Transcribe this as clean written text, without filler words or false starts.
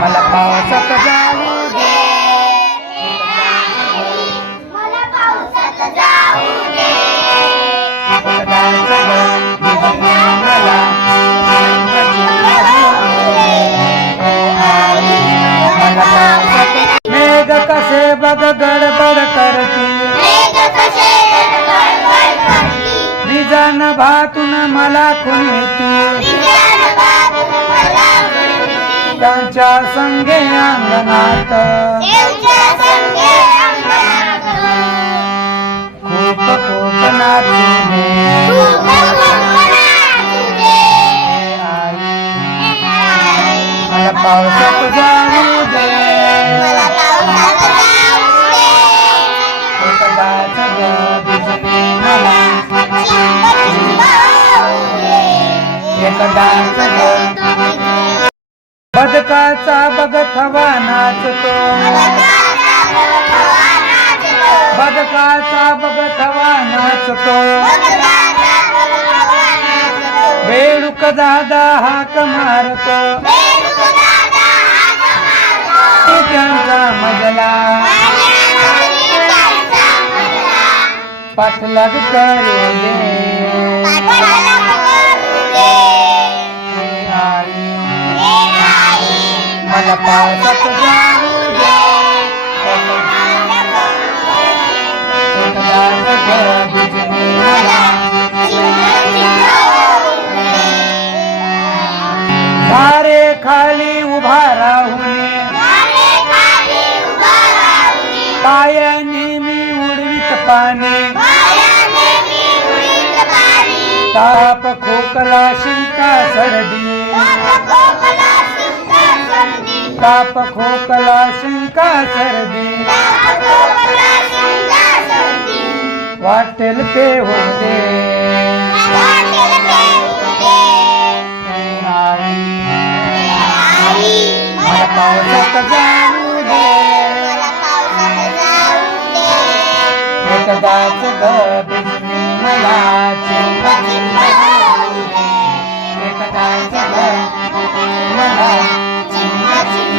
मला पावसात जाऊ दे, मला पावसात जाऊ दे, जायचं ग भिजणे मला मला पावसात. मेघ कसे बघ गडबड करती, विजान भातून मला खुणती, त्यांच्या संगे अंगणात खूप खूप नाचले. मला पावसात जाऊ दे, जायचं ग भिजणे मला जायचं ग. बदकाचा बघत हवा नाचतो, बदकाचा बघत हवा नाचतो, बेडूक दादा हाक मारतो, त्यांचा मजला पाठलाग करू दे. मला पावसात जाऊ दे, भिजणे मला झारे खाली उभा राहून पायाने मी उडवीत पाणी, ताप खोकला शिंका सर्दी, ताप खोकला शिंका सर्दी, वाटेल ते होऊ दे. मला पावसात जाऊ दे, जायचं ग भिजणे मला चिंब चिंब जाऊ दे, जायचं ग मला चिंब चिंब.